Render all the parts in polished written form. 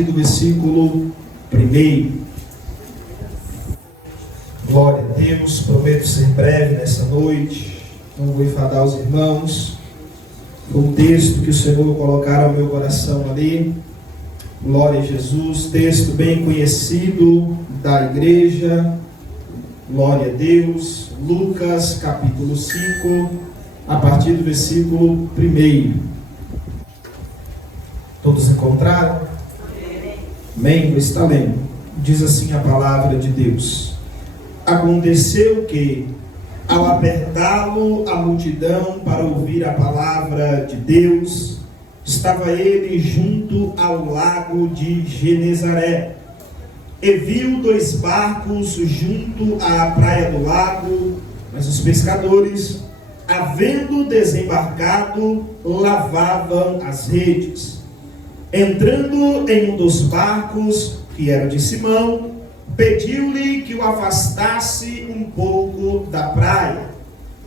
partir do versículo 1. Glória a Deus, prometo ser breve nessa noite, não vou enfadar os irmãos. O texto que o Senhor colocar ao meu coração ali, glória a Jesus, texto bem conhecido da igreja, glória a Deus, Lucas capítulo 5, a partir do versículo 1. Todos encontraram? Amém? Está lendo. Diz assim a palavra de Deus: Aconteceu que, ao apertá-lo a multidão para ouvir a palavra de Deus, estava ele junto ao lago de Genezaré, e viu 2 barcos junto à praia do lago, mas os pescadores, havendo desembarcado, lavavam as redes. Entrando em um dos barcos, que era de Simão, pediu-lhe que o afastasse um pouco da praia,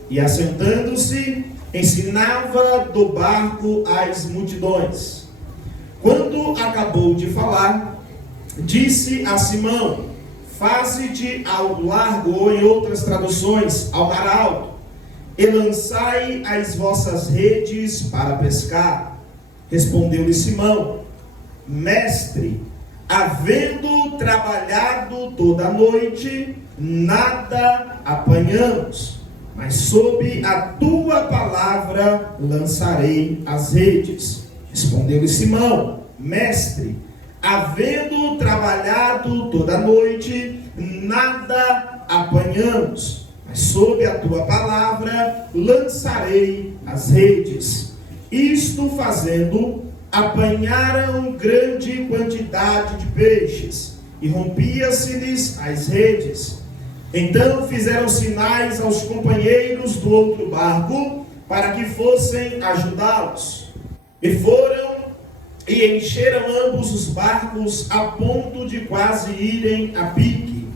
e assentando-se, ensinava do barco às multidões. Quando acabou de falar, disse a Simão: Faze-te ao largo, ou em outras traduções, ao mar alto, e lançai as vossas redes para pescar. Respondeu-lhe Simão: Mestre, havendo trabalhado toda a noite, nada apanhamos, mas sob a tua palavra lançarei as redes. Respondeu-lhe Simão: Mestre, havendo trabalhado toda a noite, nada apanhamos, mas sob a tua palavra lançarei as redes. Isto fazendo, apanharam grande quantidade de peixes, e rompia-se-lhes as redes. Então fizeram sinais aos companheiros do outro barco, para que fossem ajudá-los. E foram e encheram ambos os barcos, a ponto de quase irem a pique.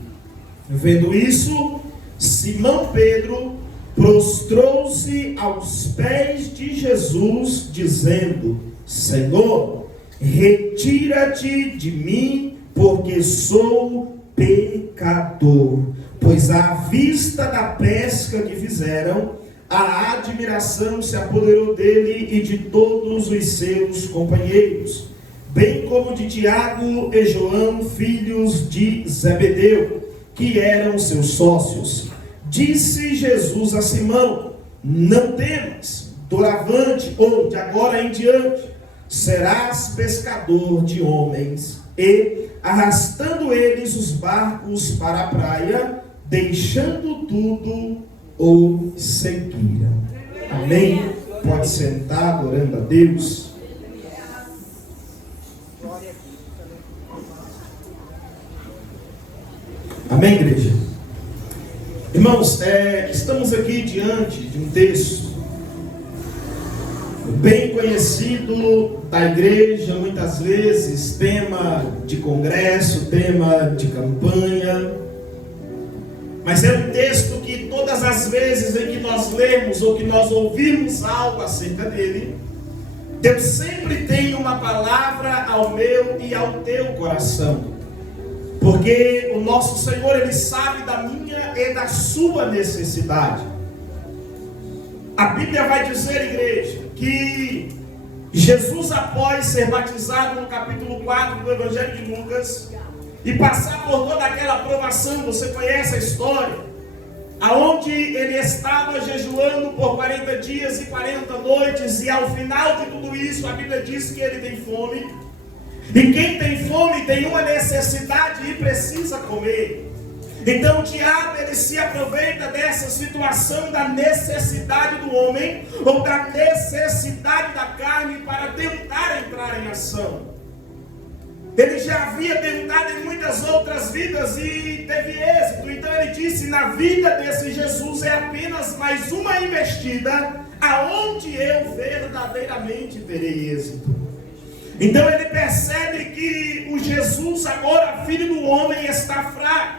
Vendo isso, Simão Pedro prostrou-se aos pés de Jesus, dizendo: Senhor, retira-te de mim, porque sou pecador. Pois à vista da pesca que fizeram, a admiração se apoderou dele e de todos os seus companheiros, bem como de Tiago e João, filhos de Zebedeu, que eram seus sócios. Disse Jesus a Simão: Não temas, doravante, ou de agora em diante, serás pescador de homens. E, arrastando eles os barcos para a praia, deixando tudo, o seguiram. Amém? Pode sentar, adorando a Deus. Amém, igreja? Irmãos, estamos aqui diante de um texto bem conhecido da igreja, muitas vezes tema de congresso, tema de campanha, mas é um texto que todas as vezes em que nós lemos ou que nós ouvimos algo acerca dele, Deus sempre tem uma palavra ao meu e ao teu coração. Porque o nosso Senhor, Ele sabe da minha e da sua necessidade. A Bíblia vai dizer, igreja, que Jesus, após ser batizado no capítulo 4 do Evangelho de Lucas, e passar por toda aquela provação, você conhece a história, aonde ele estava jejuando por 40 dias e 40 noites, e ao final de tudo isso, a Bíblia diz que ele tem fome. E quem tem fome tem uma necessidade e precisa comer. Então o diabo, ele se aproveita dessa situação da necessidade do homem, ou da necessidade da carne, para tentar entrar em ação. Ele já havia tentado em muitas outras vidas e teve êxito. Então ele disse: na vida desse Jesus é apenas mais uma investida, aonde eu verdadeiramente terei êxito. Então ele percebe que o Jesus, agora filho do homem, está fraco.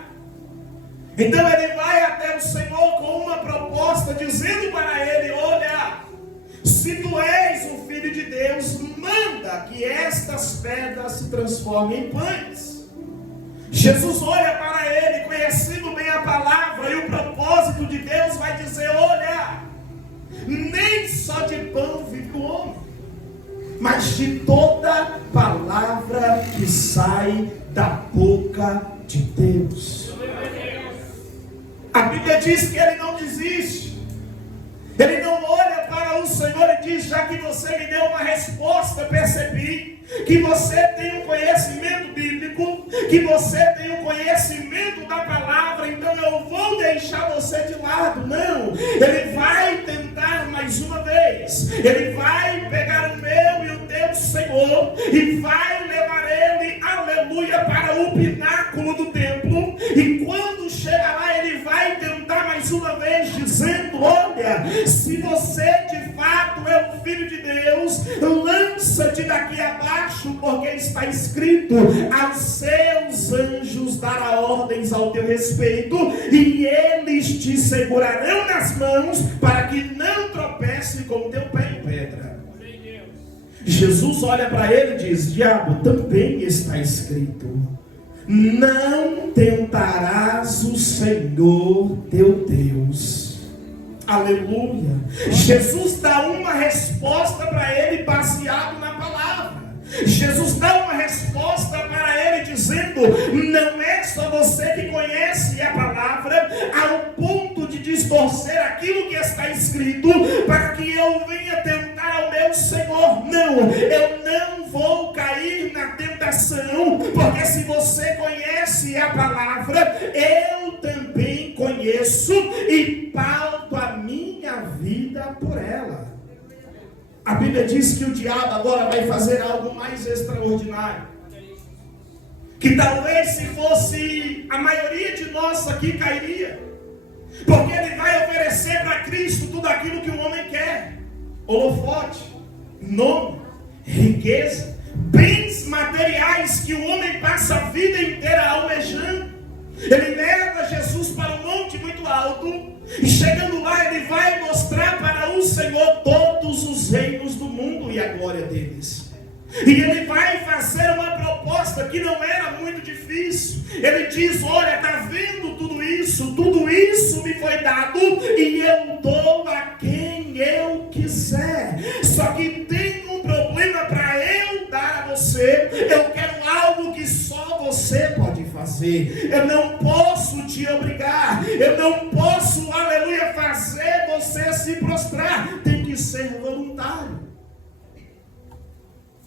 Então ele vai até o Senhor com uma proposta, dizendo para ele: olha, se tu és o Filho de Deus, manda que estas pedras se transformem em pães. Jesus olha para ele, conhecendo bem a palavra e o propósito de Deus, vai dizer: olha, nem só de pão vive o homem, mas de toda palavra que sai da boca de Deus. A Bíblia diz que ele não desiste. Ele não olha para o Senhor e diz: já que você me deu uma resposta, percebi que você tem um conhecimento bíblico, que você tem um conhecimento da palavra, então eu vou deixar você de lado. Não, ele vai tentar mais uma vez. Ele vai pegar o meu e o teu Senhor e vai levar ele, aleluia, para o pináculo do templo. E quando chega lá, ele vai tentar mais uma vez, dizendo: olha, se você de fato é o Filho de Deus, lança-te daqui abaixo, porque está escrito: aos seus anjos dará ordens ao teu respeito, e eles te segurarão nas mãos, para que não tropece com o teu pé em pedra. Jesus olha para ele e diz: diabo, também está escrito: não tentarás o Senhor teu Deus. Aleluia. Jesus dá uma resposta para ele baseado na palavra. Jesus dá uma resposta para ele dizendo: não é só você que conhece a palavra ao ponto de distorcer aquilo que está escrito para que eu venha tentar ao meu Senhor. Não, eu não vou cair na tentação, porque se você conhece a palavra, eu também conheço e pauto a minha vida por ela. A Bíblia diz que o diabo agora vai fazer algo mais extraordinário, que talvez se fosse a maioria de nós aqui cairia, porque ele vai oferecer para Cristo tudo aquilo que o homem quer: holofote, nome, riqueza, bens materiais que o homem passa a vida inteira almejando. Ele leva Jesus para um monte muito alto, e chegando lá ele vai mostrar para o Senhor todos os reinos do mundo e a glória deles. E ele vai fazer uma proposta que não era muito difícil. Ele diz: olha, está vendo tudo isso me foi dado, e eu dou a quem eu quiser. Só que tem um problema para eu dar a você. Eu quero algo que só você pode fazer. Eu não posso te obrigar. Eu não posso, aleluia, fazer você se prostrar. Tem que ser voluntário.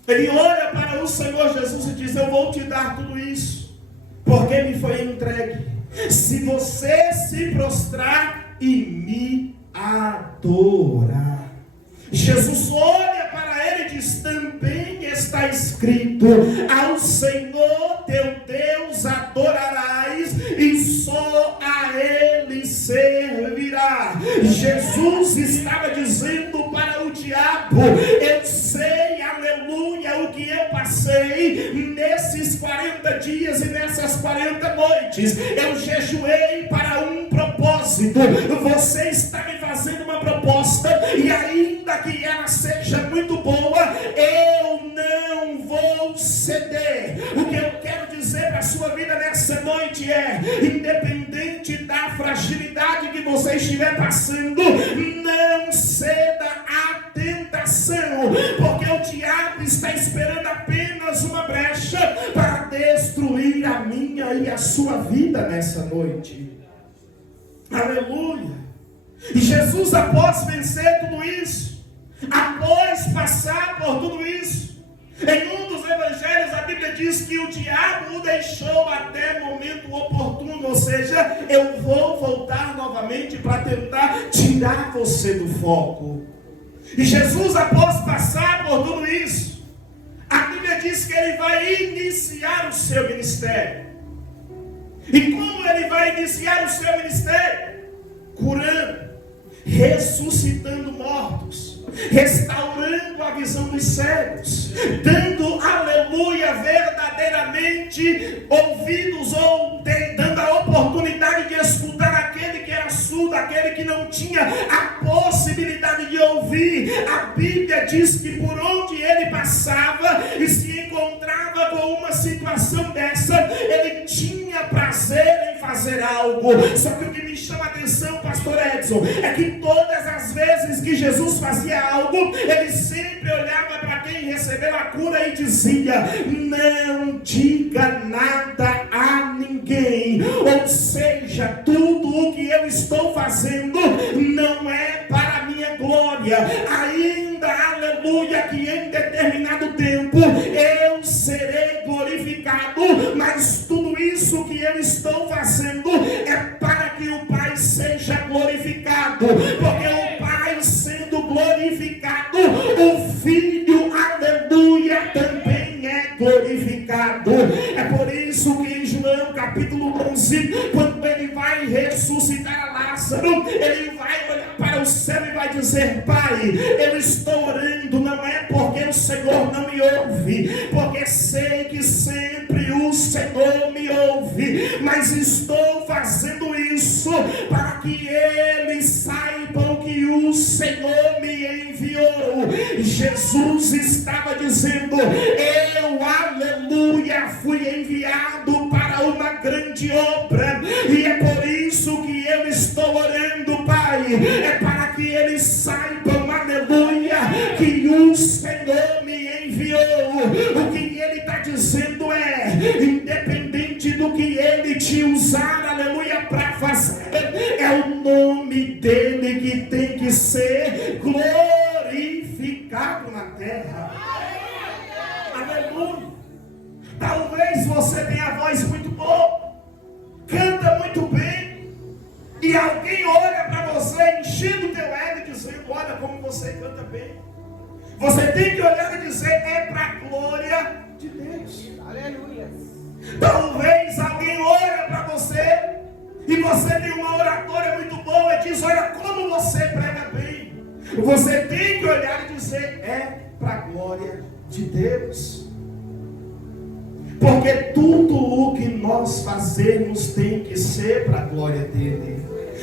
Ele olha para o Senhor Jesus e diz: eu vou te dar tudo isso, porque me foi entregue, se você se prostrar e me adorar. Jesus olha para ele e diz: também está escrito: ao Senhor teu Deus adorarás, e só a ele servirá. Jesus estava dizendo para o diabo: eu sei, aleluia, o que eu passei nesses 40 dias e nessas 40 noites. Eu jejuei para um propósito. Você está me fazendo uma proposta, e ainda que ela seja muito boa, eu não vou ceder. O que eu quero dizer para a sua vida nessa noite é: independente da fragilidade que você estiver passando, não ceda à tentação, porque o diabo está esperando apenas uma brecha para destruir a minha e a sua vida nessa noite. Aleluia. E Jesus, após vencer tudo isso, após passar por tudo isso, em um dos evangelhos a Bíblia diz que o diabo o deixou até momento oportuno, ou seja, eu vou voltar novamente para tentar tirar você do foco. E Jesus, após passar por tudo isso, a Bíblia diz que ele vai iniciar o seu ministério. E como ele vai iniciar o seu ministério? Curando, ressuscitando mortos, restaurando a visão dos cegos, dando, aleluia, verdadeiramente ouvidos, ou dando a oportunidade de escutar aquele que era surdo surdo, aquele que não tinha a possibilidade de ouvir. A Bíblia diz que por onde ele passava e se encontrava com uma situação dessa, ele tinha prazer em fazer algo. Só que o que me chama a atenção, pastor Edson, é que todas as vezes que Jesus fazia algo, ele sempre olhava para quem recebeu a cura e dizia: não diga nada a ninguém. Ou seja, tudo o que eu estou fazendo não é para a minha glória. Ainda, aleluia, que em determinado tempo eu serei glorificado, mas tudo isso que eu estou fazendo é para que o Pai seja glorificado, porque o Pai sendo glorificado, o Filho, aleluia, também é glorificado. É por isso que em João capítulo 11, quando ele vai ressuscitar a Lázaro, ele vai olhar para o céu e vai dizer: Pai, eu estou orando, não é porque o Senhor não me ouve, porque sei que sempre o Senhor me ouve, mas estou fazendo isso para que eles saibam que o Senhor me enviou. Jesus estava dizendo: eu, aleluia, fui enviado para uma grande obra, e é por isso que eu estou orando, Pai, é para que eles saibam, aleluia, que o Senhor me enviou. O que ele está dizendo é: independente do que ele te usar, aleluia, para fazer, é o nome dele que tem que ser glorificado na terra. Aleluia. Talvez você tenha a voz muito boa, canta muito bem, e alguém olha para você enchendo o teu ego dizendo: olha como você canta bem. Você tem que olhar e dizer: é para a glória de Deus. Aleluia. Talvez alguém olha para você e você tem uma oratória muito boa e diz: olha como você prega bem. Você tem que olhar e dizer: é para a glória de Deus. Porque tudo o que nós fazemos tem que ser para a glória dele.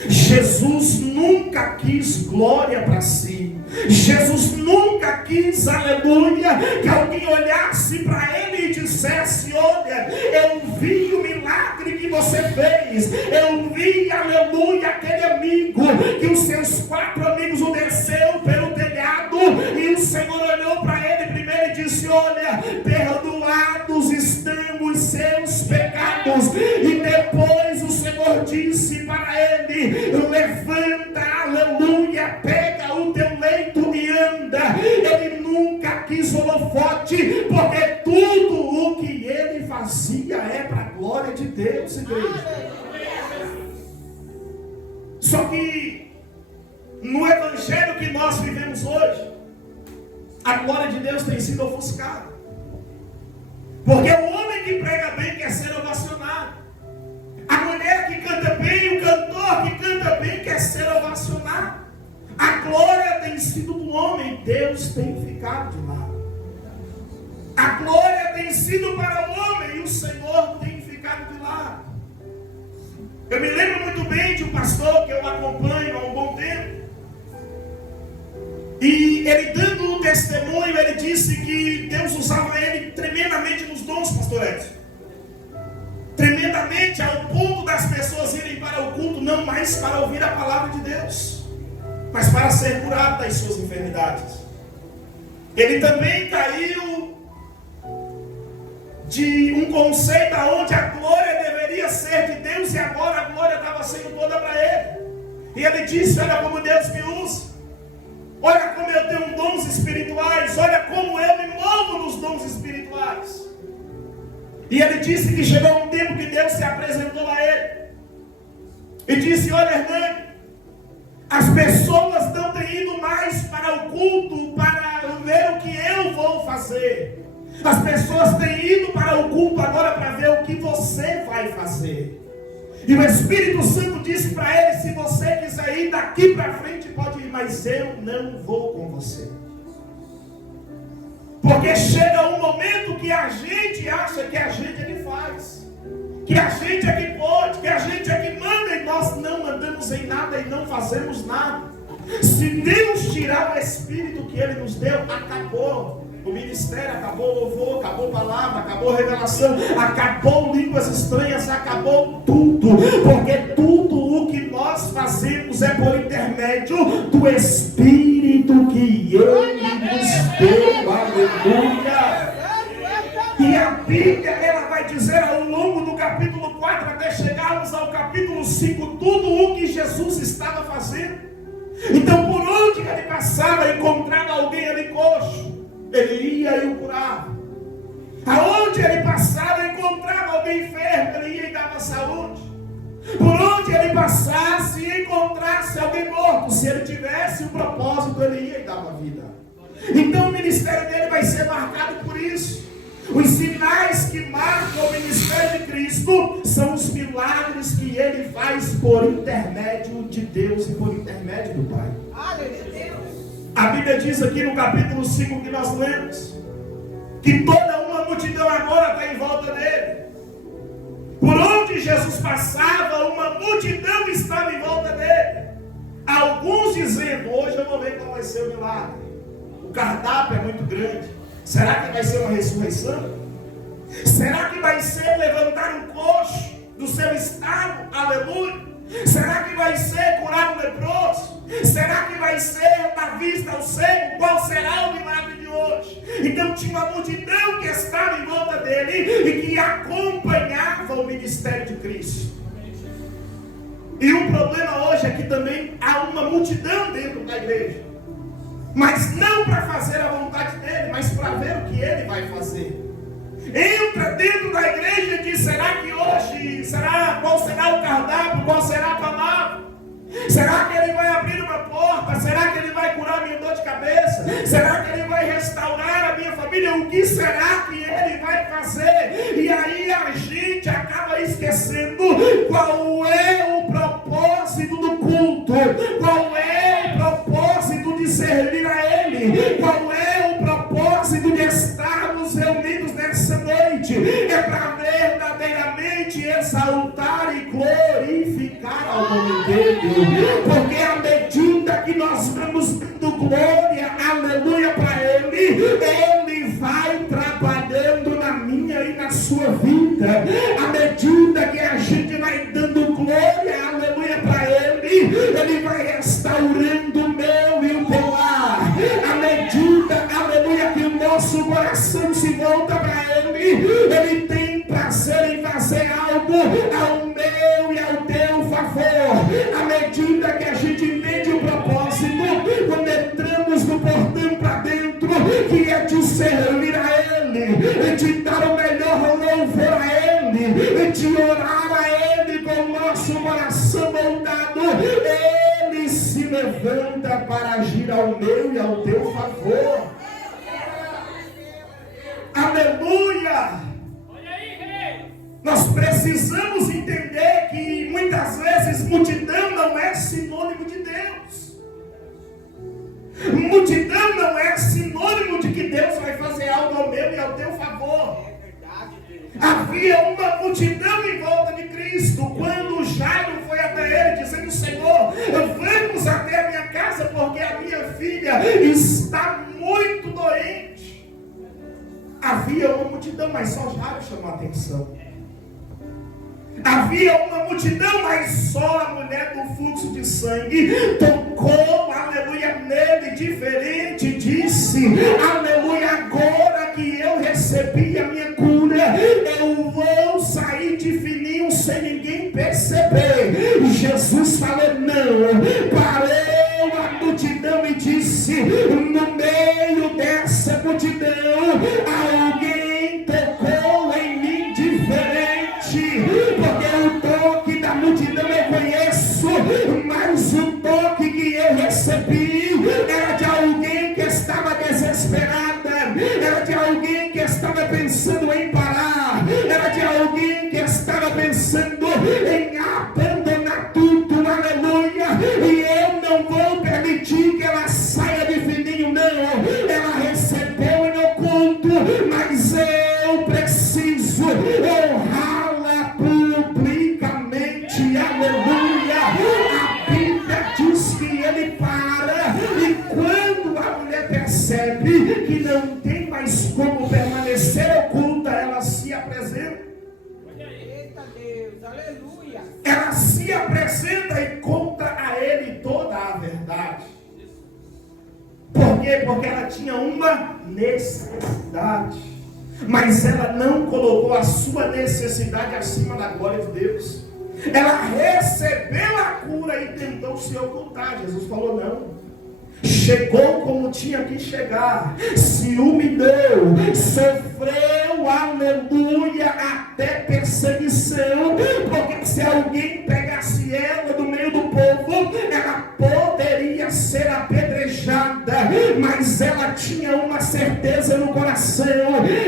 Jesus nunca quis glória para si. Jesus nunca quis, aleluia, que alguém olhasse para ele e dissesse: olha, eu vi o milagre que você fez, eu vi, aleluia, aquele amigo que os seus 4 amigos o desceu pelo telhado, e o Senhor olhou para ele primeiro e disse: olha, perdoados estão os seus pecados. E depois o Senhor disse para ele: levanta, aleluia, pega o teu leito e anda. Ele nunca quis holofote, porque tudo o que ele fazia é para a glória de Deus, igreja. Só que no evangelho que nós vivemos hoje, a glória de Deus tem sido ofuscada. Porque o homem que prega bem quer ser ovacionado. A mulher que canta bem, o cantor que canta bem quer ser ovacionado. A glória tem sido do homem, Deus tem ficado de lado. A glória tem sido para o homem e o Senhor tem ficado de lado. Eu me lembro muito bem de um pastor que eu acompanho há um bom tempo. E ele dando um testemunho, ele disse que Deus usava ele tremendamente nos dons, pastor Edson. Tremendamente, ao ponto das pessoas irem para o culto, não mais para ouvir a palavra de Deus, mas para ser curado das suas enfermidades. Ele também caiu de um conceito onde a glória deveria ser de Deus, e agora a glória estava sendo toda para ele. E ele disse: olha como Deus me usa. Olha como eu tenho dons espirituais. Olha como eu me movo nos dons espirituais. E ele disse que chegou um tempo que Deus se apresentou a ele e disse: olha, Hernani, as pessoas não têm ido mais para o culto para ver o que eu vou fazer. As pessoas têm ido para o culto agora para ver o que você vai fazer. E o Espírito Santo disse para ele: se você quiser ir daqui para frente, pode ir, mas eu não vou com você. Porque chega um momento que a gente acha que a gente é que faz, que a gente é que pode, que a gente é que manda, e nós não mandamos sem nada e não fazemos nada. Se Deus tirar o Espírito que Ele nos deu, acabou. O ministério acabou, o louvor, acabou a palavra, acabou a revelação, acabou línguas estranhas, acabou tudo. Porque tudo o que nós fazemos é por intermédio do Espírito que Ele nos deu. Aleluia! E a Bíblia, ela vai dizer ao longo do capítulo 4, até chegarmos ao capítulo 5, tudo o que Jesus estava fazendo. Então, por onde ele passava, encontrava alguém ali coxo, ele ia e o curava. Aonde ele passava, encontrava alguém enfermo, ele ia e dava saúde. Por onde ele passasse e encontrasse alguém morto, se ele tivesse um propósito, ele ia e dava vida. Então, o ministério dele vai ser marcado por isso. Os sinais que marcam o ministério de Cristo são os milagres que Ele faz por intermédio de Deus e por intermédio do Pai. A Bíblia diz aqui no capítulo 5 que nós lemos, que toda uma multidão agora está em volta dele. Por onde Jesus passava, uma multidão estava em volta dele. Alguns dizendo, hoje eu vou ver qual vai ser o milagre. O cardápio é muito grande. Será que vai ser uma ressurreição? Será que vai ser levantar um coxo do seu estado? Aleluia! Será que vai ser curar um leproso? Será que vai ser dar vista ao cego? Qual será o milagre de hoje? Então tinha uma multidão que estava em volta dele e que acompanhava o ministério de Cristo. E o problema hoje é que também há uma multidão dentro da igreja. Mas não para fazer a vontade dele, mas para ver o que ele vai fazer. Entra dentro da igreja e diz, será que hoje, qual será o cardápio, qual será a palavra? Será que ele vai abrir uma porta? Será que ele vai curar a minha dor de cabeça? Será que ele vai restaurar a minha família? O que será que ele vai fazer? E aí a gente acaba esquecendo qual é o propósito do culto, qual é o propósito de servir a Ele, qual é o propósito de estarmos reunidos nessa noite. É para verdadeiramente exaltar e glorificar ao nome dele. Porque à medida que nós vamos dando glória, aleluia, para Ele, Ele vai trabalhando na minha e na sua vida. À medida que a gente vai dando glória, aleluia, para Ele, Ele vai restaurando o meu e o teu lar. À medida, aleluia, que o nosso coração se volta para Ele, Ele tem prazer em fazer algo ao meu e ao teu favor. À medida que a gente entende o propósito, quando entramos no portão para dentro, que é de servir a Ele, de dar o melhor louvor a Ele, de orar a Ele com o nosso coração voltado, Ele se levanta para agir ao meu e ao teu favor. Aleluia! Nós precisamos entender que muitas vezes multidão não é sinônimo de Deus. Multidão não é sinônimo de que Deus vai fazer algo ao meu e ao teu favor. Havia uma multidão em volta de Cristo. Quando Jairo foi até ele dizendo, Senhor, vamos até a minha casa porque a minha filha está muito doente. Havia uma multidão, mas só Jairo chamou a atenção. Havia uma multidão, mas só a mulher do fluxo de sangue tocou, aleluia, nele, diferente, disse, aleluia, agora que eu recebi a minha cura, eu vou sair de fininho sem ninguém perceber. Jesus falou, não, parou a multidão e disse, no meio dessa multidão, alguém tocou em mim diferente, porque o toque da multidão eu conheço, mas o toque que eu recebi era de alguém que estava desesperada, era de alguém que estava pensando em parar, era de alguém que estava pensando em abandonar tudo, aleluia, e eu não vou permitir que ela saia de fininho, não, ela recebeu em oculto, mas eu preciso honrá-la publicamente, aleluia. A mas como permanecer oculta, ela se apresenta. Eita Deus, aleluia. Ela se apresenta e conta a ele toda a verdade. Por quê? Porque ela tinha uma necessidade. Mas ela não colocou a sua necessidade acima da glória de Deus. Ela recebeu a cura e tentou se ocultar. Jesus falou não. Chegou como tinha que chegar, se humilhou, sofreu, aleluia, até perseguição, porque se alguém pegasse ela do meio do povo, ela poderia ser apedrejada, mas ela tinha uma certeza no coração,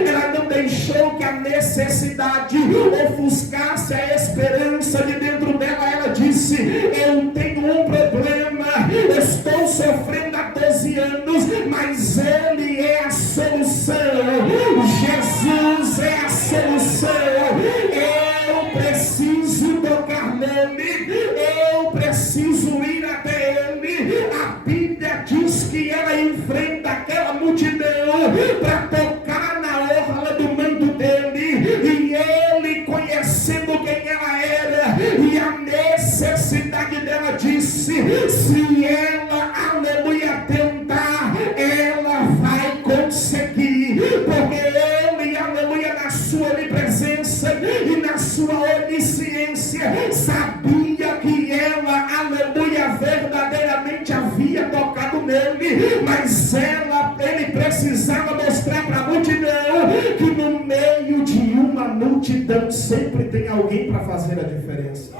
ela não deixou que a necessidade ofuscasse a esperança de dentro dela. Ela disse: eu tenho um problema, estou sofrendo há 12 anos, mas Ele é a solução. Jesus é a solução. Eu preciso tocar nele, eu preciso ir até Ele. A Bíblia diz que ela enfrenta aquela multidão para tocar na orla do manto dele, e ele, conhecendo quem ela era e a necessidade dela, disse: se ela, aleluia, tentar, ela vai conseguir, porque ele, aleluia, na sua onipresença e na sua onisciência, sabia que ela, aleluia, verdadeiramente havia tocado nele, mas ele precisava mostrar para a multidão que no meio de uma multidão sempre tem alguém para fazer a diferença.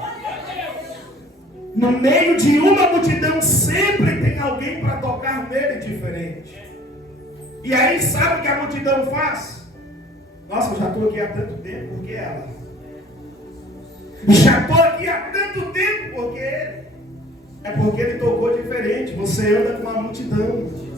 No meio de uma multidão sempre tem alguém para tocar nele diferente. E aí sabe o que a multidão faz? Nossa, eu já estou aqui há tanto tempo, porque ela. Já estou aqui há tanto tempo, porque ele. É porque ele tocou diferente. Você anda com uma multidão.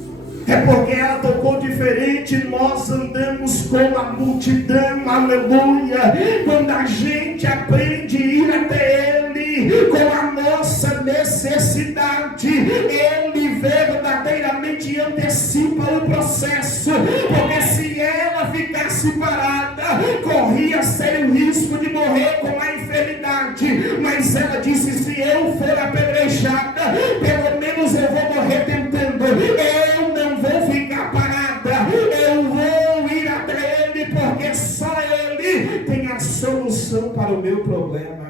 É porque ela tocou diferente. Nós andamos com a multidão, aleluia. Quando a gente aprende a ir até Ele com a nossa necessidade, Ele verdadeiramente antecipa o processo. Porque se ela ficasse parada, corria sério risco de morrer com a enfermidade. Mas ela disse: se eu for apedrejada, pelo menos eu vou morrer tentando. Eu não vou ficar parada, eu vou ir até Ele, porque só Ele tem a solução para o meu problema.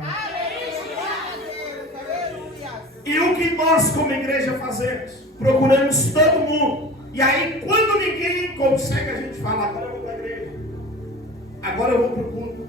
E o que nós como igreja fazemos? Procuramos todo mundo, e aí quando ninguém consegue, a gente fala: agora eu vou para a igreja, agora eu vou para o culto,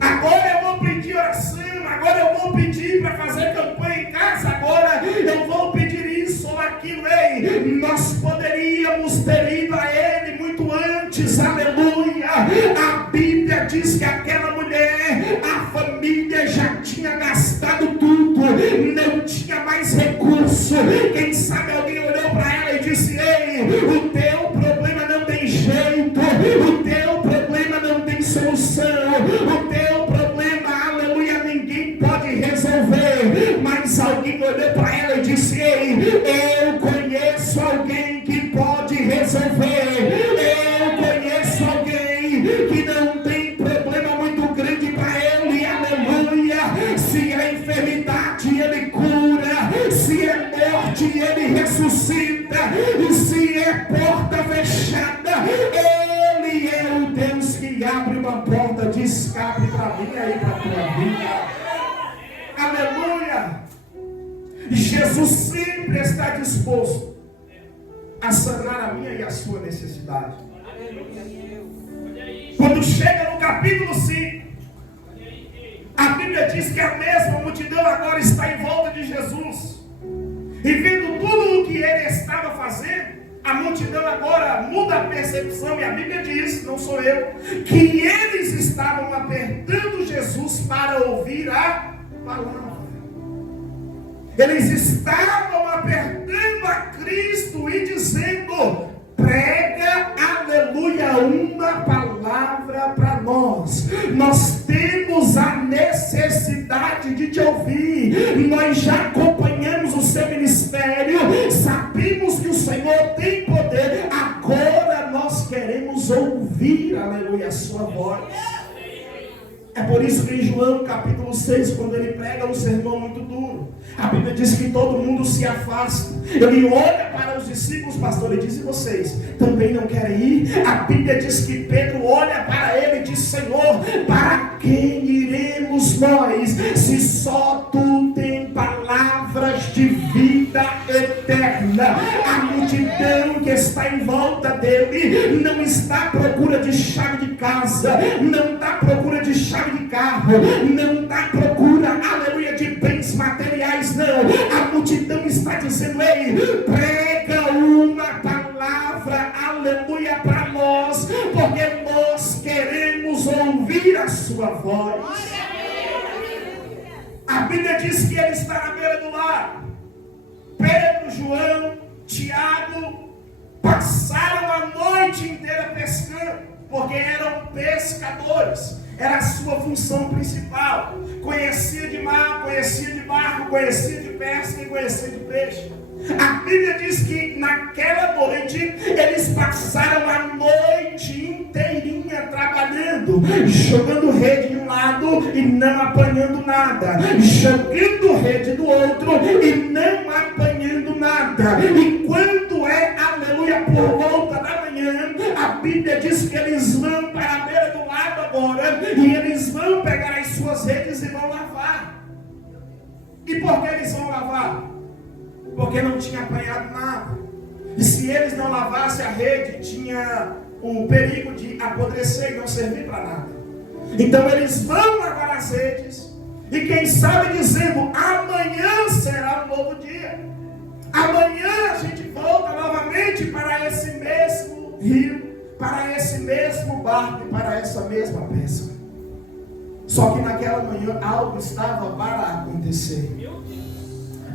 agora eu vou pedir oração, agora eu vou pedir para fazer campanha em casa, agora eu vou pedir isso ou aquilo. Ei, nós poderíamos ter ido a Ele muito antes, aleluia. A Bíblia diz que aquela mulher, a família já tinha gastado tudo, não tinha mais recurso. Quem sabe alguém olhou para ela e disse: ei, o teu problema não tem jeito, o teu problema não tem solução, o teu problema, aleluia, ninguém pode resolver. Mas alguém olhou para ela e disse: ei, eu conheço alguém que pode resolver. Eu conheço alguém que não tem problema muito grande para ele, aleluia. Se é enfermidade, ele cura. Se é morte, ele ressuscita. E se é porta fechada, ele é o Deus que abre uma porta de escape para mim e para a tua vida. Aleluia. Jesus sempre está disposto a sanar a minha e a sua necessidade. Quando chega no capítulo 5, a Bíblia diz que a mesma multidão agora está em volta de Jesus, e vendo tudo o que ele estava fazendo, a multidão agora muda a percepção, e a Bíblia diz, não sou eu, que eles estavam apertando Jesus para ouvir a palavra. Eles estavam apertando a Cristo e dizendo: prega, aleluia, uma palavra para nós. Nós temos a necessidade de te ouvir. Nós já acompanhamos o seu ministério, sabemos que o Senhor tem poder. Agora nós queremos É por isso que em João capítulo 6, quando ele prega um sermão muito duro, a Bíblia diz que todo mundo se afasta. Ele olha para os discípulos, pastor, e diz: e vocês também não querem ir? A Bíblia diz que Pedro olha para ele e diz: Senhor, para quem iremos nós, se só tu tem palavras de vida eterna? A multidão que está em volta dele não está à procura de chave de casa, não está à procura de chave de carro, não está à procura, aleluia, de bens materiais, não. A multidão está dizendo: ei, prega uma palavra, aleluia, para nós, porque nós queremos ouvir a sua voz. A Bíblia diz que ele está na beira do mar. Pedro, João, Tiago passaram a noite inteira pescando, porque eram pescadores, era a sua função principal. Conhecia de mar, conhecia de barco, conhecia de pesca e conhecia de peixe. A Bíblia diz que naquela noite eles passaram a noite inteirinha trabalhando, jogando rede de um lado e não apanhando nada, jogando rede do outro e não apanhando nada. E quando é, aleluia, por volta da manhã, a Bíblia diz que eles vão para a beira do lago agora e eles vão pegar as suas redes e vão lavar. E por que eles vão lavar? Porque não tinha apanhado nada. E se eles não lavassem a rede, tinha o perigo de apodrecer e não servir para nada. Então eles vão lavar as redes, e quem sabe dizendo: amanhã será um novo dia, amanhã a gente volta novamente para esse mesmo rio, para esse mesmo barco e para essa mesma pesca. Só que naquela manhã algo estava para acontecer,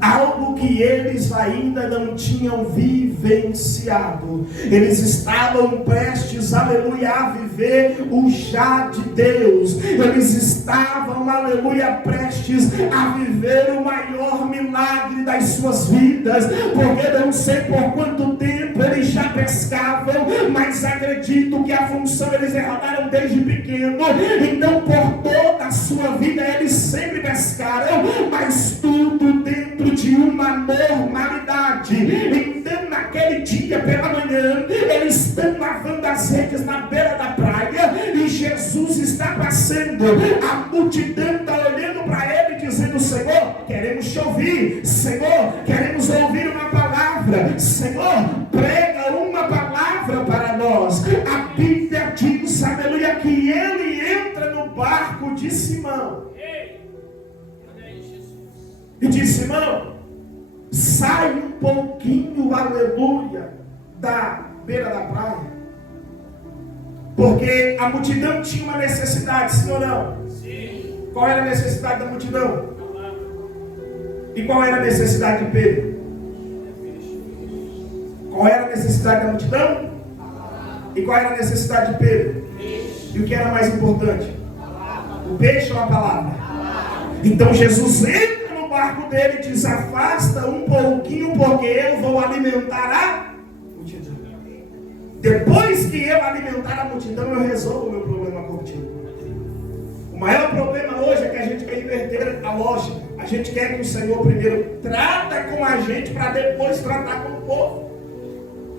algo que eles ainda não tinham vivenciado. Eles estavam prestes, aleluia, a viver o já de Deus. Eles estavam, aleluia, prestes a viver o maior milagre das suas vidas, porque não sei por quanto tempo eles já pescavam, mas acredito que a função eles herdaram desde pequeno. Então por toda a sua vida eles sempre pescaram, mas tudo dentro de uma normalidade. Então naquele dia pela manhã eles estão lavando as redes na beira da praia e Jesus está passando. A multidão está olhando para ele dizendo: Senhor, queremos te ouvir, Senhor, queremos ouvir uma palavra, Senhor, prega uma palavra para nós. A Bíblia diz, aleluia, que ele entra no barco de Simão e diz: Simão, sai um pouquinho, aleluia, da beira da praia. Porque a multidão tinha uma necessidade, sim ou não? Sim. Qual era a necessidade da multidão? E qual era a necessidade de Pedro? Qual era a necessidade da multidão? E qual era a necessidade de Pedro? E o que era mais importante? O peixe ou a palavra? Então Jesus entra no barco dele e diz: afasta um pouquinho, porque eu vou alimentar a multidão. Depois que eu alimentar a multidão, eu resolvo o meu problema contigo. O maior problema hoje é que a gente quer inverter a lógica. A gente quer que o Senhor primeiro trata com a gente para depois tratar com o povo.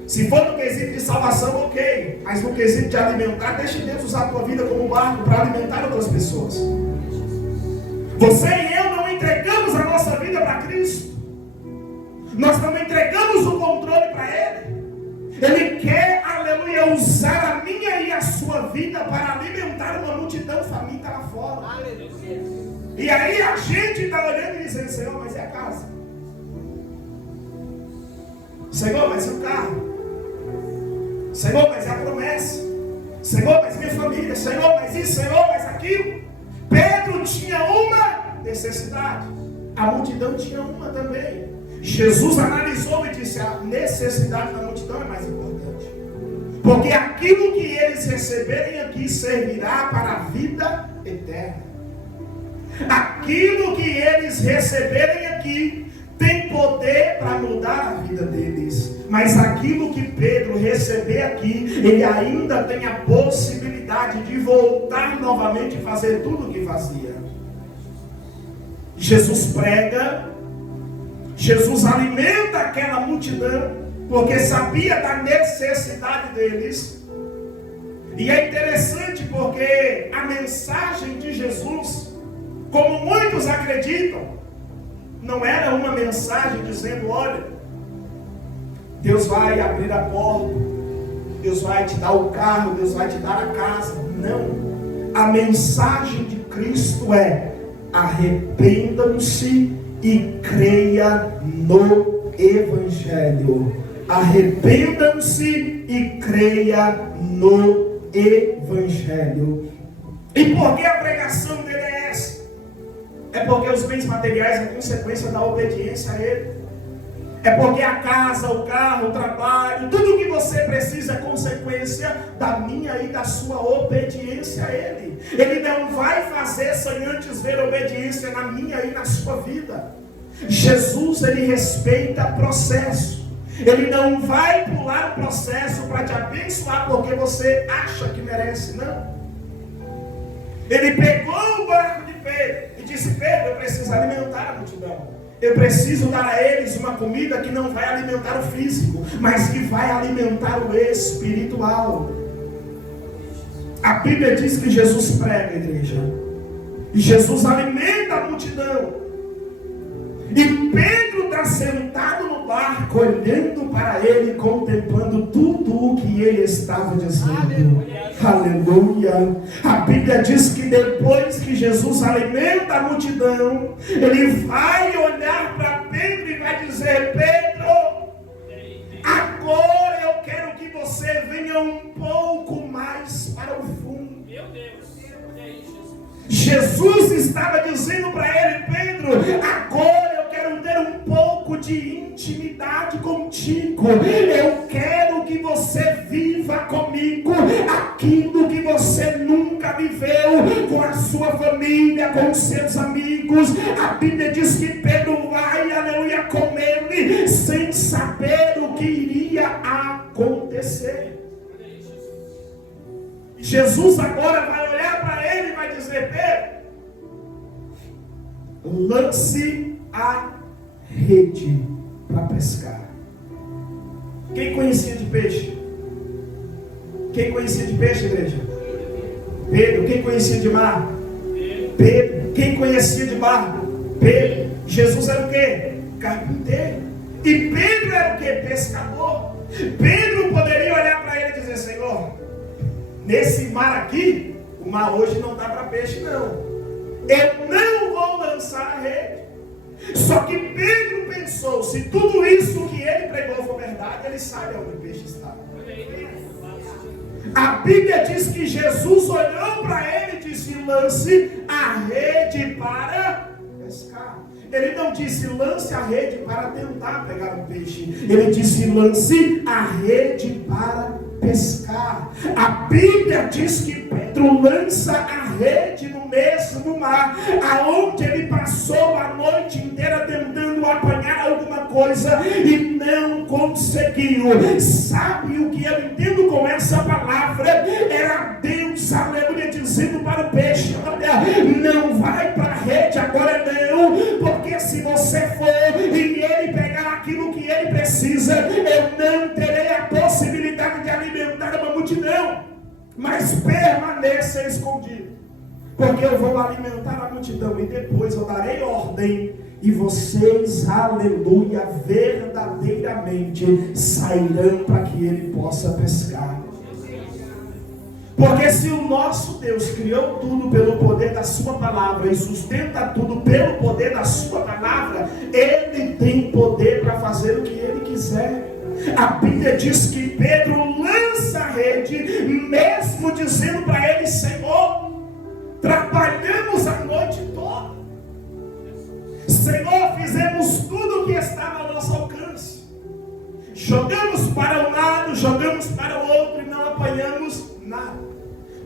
Se for no quesito de salvação, ok. Mas no quesito de alimentar, deixe Deus usar a tua vida como barco para alimentar outras pessoas. Você e eu não entregamos a nossa vida para Cristo. Nós não entregamos o controle para Ele. Ele quer, aleluia, usar a minha e a sua vida para alimentar uma multidão faminta lá fora. Aleluia. E aí a gente está olhando e dizendo: Senhor, mas é a casa? Senhor, mas é o carro? Senhor, mas é a promessa? Senhor, mas minha família? Senhor, mas isso? Senhor, mas aquilo? Pedro tinha uma necessidade, a multidão tinha uma também. Jesus analisou e disse: a necessidade da multidão é mais importante, porque aquilo que eles receberem aqui servirá para a vida eterna. Aquilo que eles receberem aqui tem poder para mudar a vida deles, mas aquilo que Pedro receber aqui, ele ainda tem a possibilidade possibilidade de voltar novamente e fazer tudo o que fazia. Jesus prega, Jesus alimenta aquela multidão, porque sabia da necessidade deles. E é interessante porque a mensagem de Jesus, como muitos acreditam, não era uma mensagem dizendo: olha, Deus vai abrir a porta, Deus vai te dar o carro, Deus vai te dar a casa. Não. A mensagem de Cristo é: arrependam-se e creia no Evangelho. Arrependam-se e creia no Evangelho. E por que a pregação dele é essa? É porque os bens materiais é consequência da obediência a ele. É porque a casa, o carro, o trabalho, tudo que você precisa é consequência da minha e da sua obediência a Ele. Ele não vai fazer sem antes ver obediência na minha e na sua vida. Jesus, Ele respeita processo. Ele não vai pular o processo para te abençoar porque você acha que merece, não. Ele pegou o barco de Pedro e disse: Pedro, eu preciso alimentar a multidão. Eu preciso dar a eles uma comida que não vai alimentar o físico, mas que vai alimentar o espiritual. A Bíblia diz que Jesus prega, igreja, e Jesus alimenta a multidão. E Pedro está sentado no barco, olhando para ele, contemplando tudo o que ele estava dizendo. Aleluia. A Bíblia diz que depois que Jesus alimenta a multidão, ele vai olhar para Pedro e vai dizer: Pedro, agora eu quero que você venha um pouco mais para o fundo. Meu Deus. Jesus estava dizendo para ele: Pedro, agora eu quero ter um pouco de intimidade contigo. Eu quero que você viva comigo aquilo que você nunca viveu com a sua família, com os seus amigos. A Bíblia diz que Pedro vai, aleluia, com ele, sem saber o que iria acontecer. Jesus agora vai olhar para ele e vai dizer: Pedro, lance a rede para pescar. Quem conhecia de peixe? Quem conhecia de peixe, igreja? Pedro. Quem conhecia de mar? Pedro. Quem conhecia de barco? Pedro. Jesus era o quê? Carpinteiro. E Pedro era o quê? Pescador. Pedro poderia olhar para ele e dizer: Senhor, nesse mar aqui, o mar hoje não dá para peixe, não. Eu não vou lançar a rede. Só que Pedro pensou: se tudo isso que ele pregou for verdade, ele sabe onde o peixe está. A Bíblia diz que Jesus olhou para ele e disse: lance a rede para pescar. Ele não disse: lance a rede para tentar pegar um peixe. Ele disse: lance a rede para pescar. A Bíblia diz que Pedro lança a rede no mesmo mar, aonde ele passou a noite inteira tentando apanhar alguma coisa e não conseguiu. Sabe o que eu entendo com essa palavra? Era Deus, aleluia, dizendo para o peixe: olha, não vai para a rede agora não, porque se você for e ele pegar aquilo que ele precisa, eu não terei a possibilidade de alimentar uma multidão, mas permaneça escondido, porque eu vou alimentar a multidão e depois eu darei ordem e vocês, aleluia, verdadeiramente sairão para que ele possa pescar. Porque se o nosso Deus criou tudo pelo poder da sua palavra e sustenta tudo pelo poder da sua palavra, ele tem poder para fazer o que ele quiser. A Bíblia diz que Pedro lança a rede, mesmo dizendo para ele: Senhor, trabalhamos a noite toda, Senhor, fizemos tudo o que estava ao nosso alcance, jogamos para um lado, jogamos para o outro e não apanhamos nada,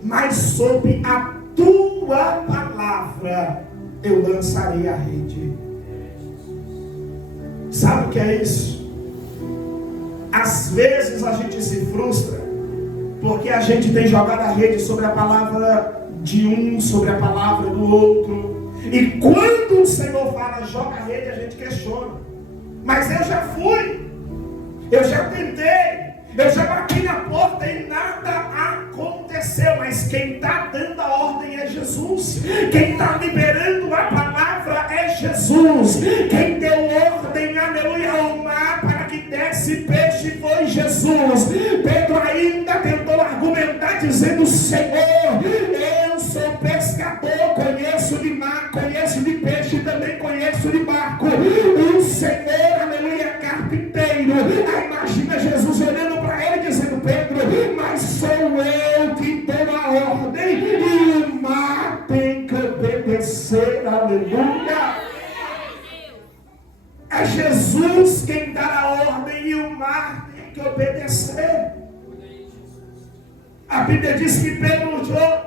mas sob a tua palavra eu lançarei a rede. Sabe o que é isso? Às vezes a gente se frustra Porque a gente tem jogado a rede sobre a palavra de um, sobre a palavra do outro. E quando o Senhor fala, joga a rede, a gente questiona. Mas eu já fui, eu já tentei, eu já bati na porta e nada aconteceu. Mas quem está dando a ordem é Jesus. Quem está liberando a palavra é Jesus. Quem deu ordem, aleluia, ao mar para que desse peixe foi Jesus. Pedro ainda tentou argumentar dizendo: Senhor, eu sou pescador, conheço de mar, conheço de peixe, também conheço de barco. O Senhor, aleluia, é carpinteiro. Aí imagina Jesus olhando para ele dizendo: Pedro, mas sou eu que dou a ordem e o mar tem que obedecer, aleluia. É Jesus quem dá a ordem e o mar tem que obedecer. A Bíblia diz que Pedro joga,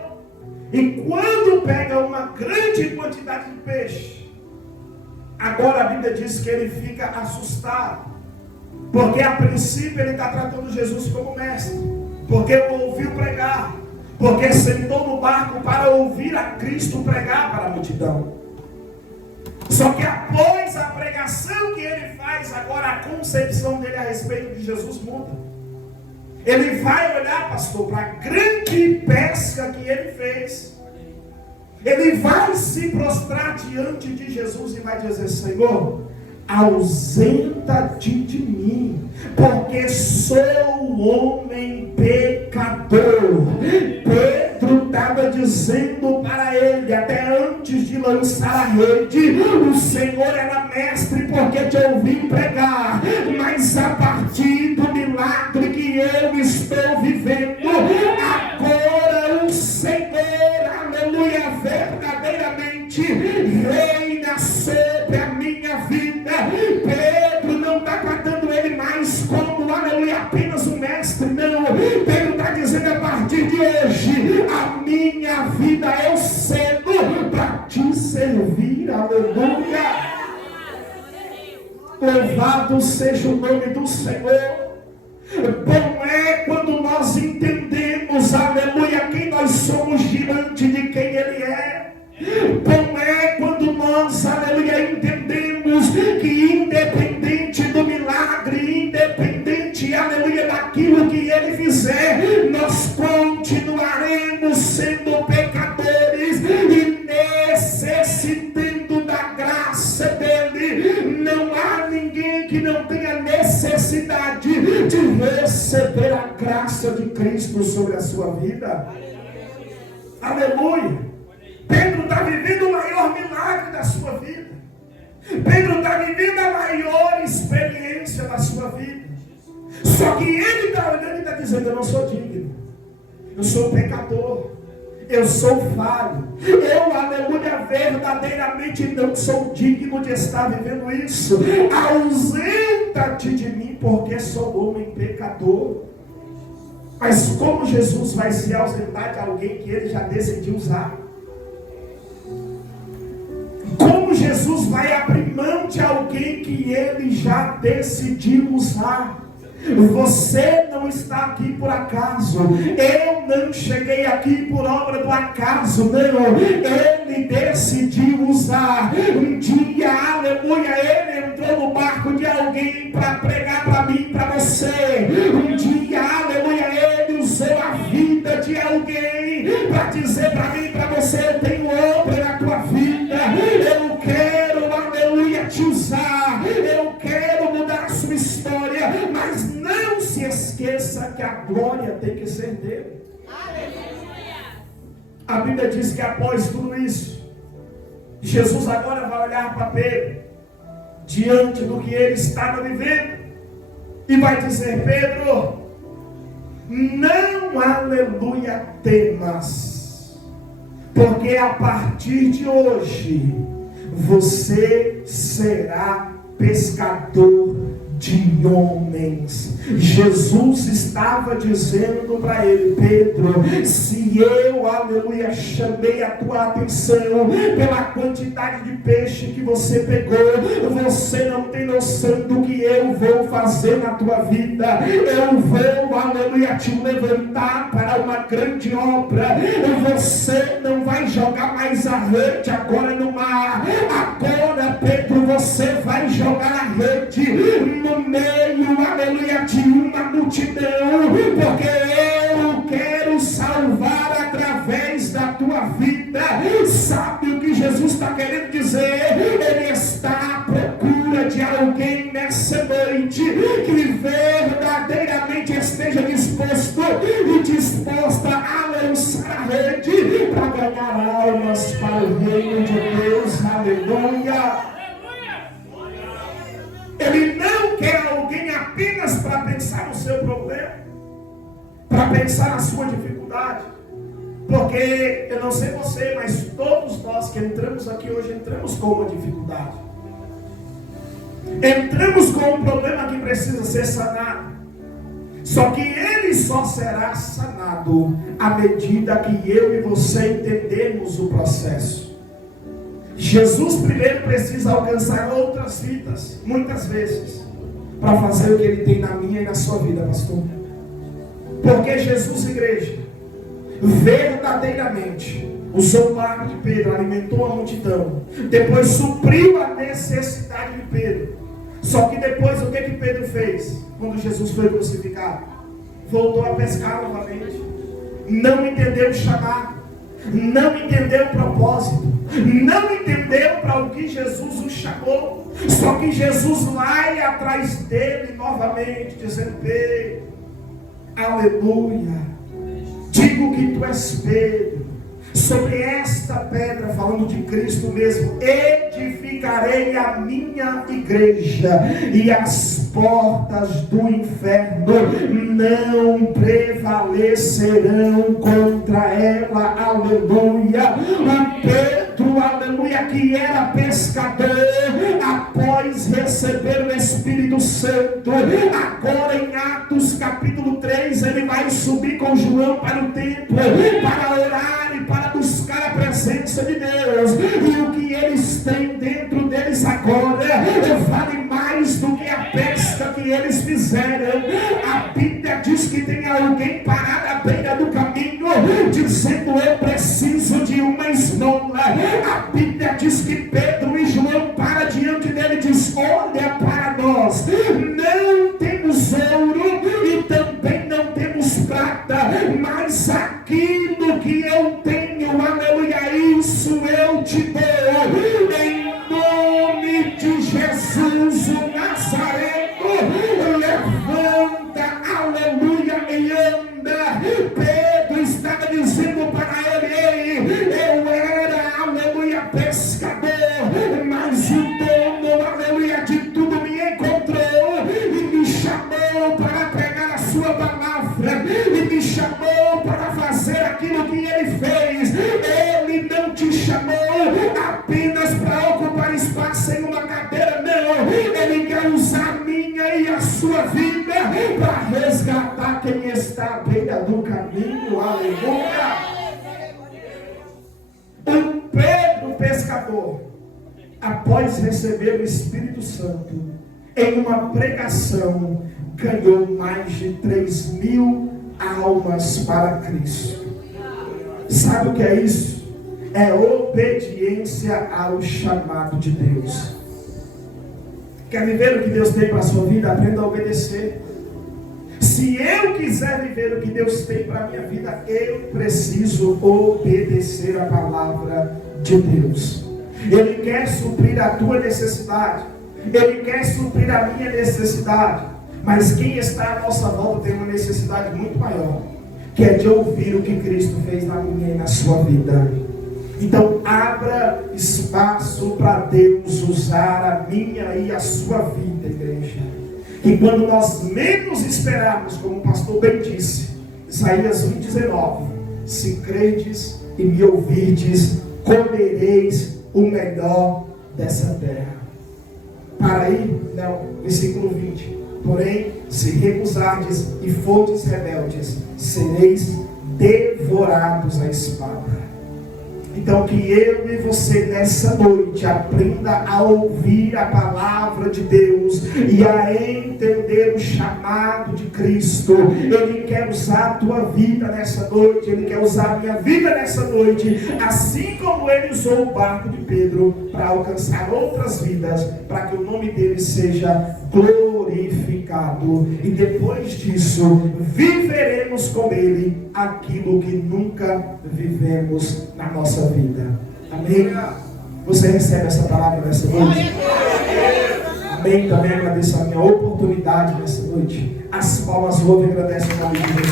e quando pega uma grande quantidade de peixe, agora a Bíblia diz que ele fica assustado, porque a princípio ele está tratando Jesus como mestre, porque ouviu pregar, porque sentou no barco para ouvir a Cristo pregar para a multidão. Só que após a pregação que ele faz, agora a concepção dele a respeito de Jesus muda. Ele vai olhar, pastor, para a grande pesca que ele fez. Ele vai se prostrar diante de Jesus e vai dizer: Senhor, ausenta-te de mim, porque sou homem pecador. Pedro estava dizendo para ele, até antes de lançar a rede: o Senhor era mestre porque te ouvi pregar, mas a partir do milagre que eu estou vivendo, agora o Senhor, aleluia, verdadeiramente reina sobre a minha vida. Pedro não está tratando ele mais como, aleluia, apenas um mestre, não. Pedro está dizendo: a partir de hoje, a minha vida eu cedo para te servir, aleluia. Louvado seja o nome do Senhor. Bom é quando nós entendemos, aleluia, quem nós somos diante de quem Ele é. Bom é quando nós, aleluia, entendemos que independente do milagre, independente, aleluia, daquilo que Ele fizer, nós continuaremos sendo pecadores e necessitando da graça dEle. Não há ninguém que não tenha necessidade de receber a graça de Cristo sobre a sua vida. Aleluia. Pedro está vivendo o maior milagre da sua vida. Pedro está vivendo a maior experiência da sua vida. Só que ele está olhando e está dizendo: eu não sou digno, eu sou pecador, eu sou falho, eu, aleluia, verdadeiramente não sou digno de estar vivendo isso. Ausenta-te de mim, porque sou homem pecador. Mas como Jesus vai se ausentar de alguém que ele já decidiu usar? Como Jesus vai abrir mão de alguém que ele já decidiu usar? Você não está aqui por acaso. Eu não cheguei aqui por obra do acaso, não. Ele decidiu usar. Um dia, aleluia, ele entrou no barco de alguém para pregar para mim, para você. Um dia, aleluia, ele usou a vida de alguém para dizer para mim, para você: eu tenho obra na tua vida. Eu quero, aleluia, te usar. Eu quero mudar a sua história. Mas não se esqueça que a glória tem que ser dele. A Bíblia diz que após tudo isso, Jesus agora vai olhar para Pedro, diante do que ele estava vivendo, e vai dizer: Pedro, não, aleluia, temas, porque a partir de hoje você será pescador de homens. Jesus estava dizendo para ele: Pedro, se eu, aleluia, chamei a tua atenção pela quantidade de peixe que você pegou, você não tem noção do que eu vou fazer na tua vida. Eu vou, aleluia, te levantar para uma grande obra. Você não vai jogar mais a rede agora no mar. Agora, Pedro, você vai jogar a rede no meio, aleluia, de uma multidão, porque eu quero salvar através da tua vida. Sabe o que Jesus está querendo dizer? Ele está à procura de alguém nessa noite que verdadeiramente esteja disposto e disposta a lançar a rede para ganhar almas para o reino de Deus. Aleluia! Ele não quer alguém apenas para pensar no seu problema, para pensar na sua dificuldade. Porque eu não sei você, mas todos nós que entramos aqui hoje, entramos com uma dificuldade. Entramos com um problema que precisa ser sanado. Só que ele só será sanado à medida que eu e você entendemos o processo. Jesus primeiro precisa alcançar outras vidas, muitas vezes, para fazer o que ele tem na minha e na sua vida, pastor. Porque Jesus, igreja, verdadeiramente usou o barco de Pedro, alimentou a multidão, depois supriu a necessidade de Pedro. Só que depois o que Pedro fez? Quando Jesus foi crucificado, voltou a pescar novamente. Não entendeu o chamado, não entendeu o propósito, não entendeu para o que Jesus o chamou. Só que Jesus vai atrás dele novamente, dizendo: Pedro, aleluia, digo que tu és Pedro, sobre esta pedra, falando de Cristo mesmo, edificarei a minha igreja, e as portas do inferno não prevalecerão contra ela. Aleluia. O Pedro, aleluia, que era pescador, após receber o Espírito Santo, agora em Atos capítulo 3, ele vai subir com João para o templo, para orar e para buscar a presença de Deus. E o que eles têm dentro deles agora vale mais do que a pesca que eles fizeram. A Bíblia diz que tem alguém parado à beira do caminho, dizendo: eu preciso de uma esmola. A Bíblia diz que Pedro e João param diante dele e diz: olha para nós, não temos ouro e também não temos prata, mas aquilo que eu tenho, aleluia, isso eu te dou. Em nome de Jesus o Nazareno, levanta, aleluia, e anda. Pedro estava dizendo para ele: eu era, aleluia, pescador, mas o dono, aleluia, de tudo me encontrou e me chamou para pregar a sua palavra, e me chamou para fazer aquilo que ele fez. Ele não te chamou apenas para ocupar espaço em uma cadeira, não. Ele quer usar a minha e a sua vida para resgatar quem está à beira do caminho. Aleluia. O Pedro pescador, após receber o Espírito Santo, em uma pregação, ganhou mais de 3.000 almas para Cristo. Sabe o que é isso? É obediência ao chamado de Deus. Quer viver o que Deus tem para a sua vida? Aprenda a obedecer. Se eu quiser viver o que Deus tem para a minha vida, eu preciso obedecer a palavra de Deus. Ele quer suprir a tua necessidade, Ele quer suprir a minha necessidade, mas quem está à nossa volta tem uma necessidade muito maior, que é de ouvir o que Cristo fez na minha e na sua vida. Então abra espaço para Deus usar a minha e a sua vida, igreja. E quando nós menos esperarmos, como o pastor bem disse, Isaías 20:19, se credes e me ouvirdes, comereis o melhor dessa terra. para ir, não, versículo 20. Porém, se recusardes e fordes rebeldes, sereis devorados à espada. Então que eu e você nessa noite aprenda a ouvir a palavra de Deus e a entender o chamado de Cristo. Ele quer usar a tua vida nessa noite, Ele quer usar a minha vida nessa noite, assim como Ele usou o barco de Pedro para alcançar outras vidas, para que o nome dele seja glorificado. E depois disso, viveremos com Ele aquilo que nunca vivemos na nossa vida. Amém? Você recebe essa palavra nessa noite? Amém? Também agradeço a minha oportunidade nessa noite. As palmas ouvem e agradecem o nome de Jesus.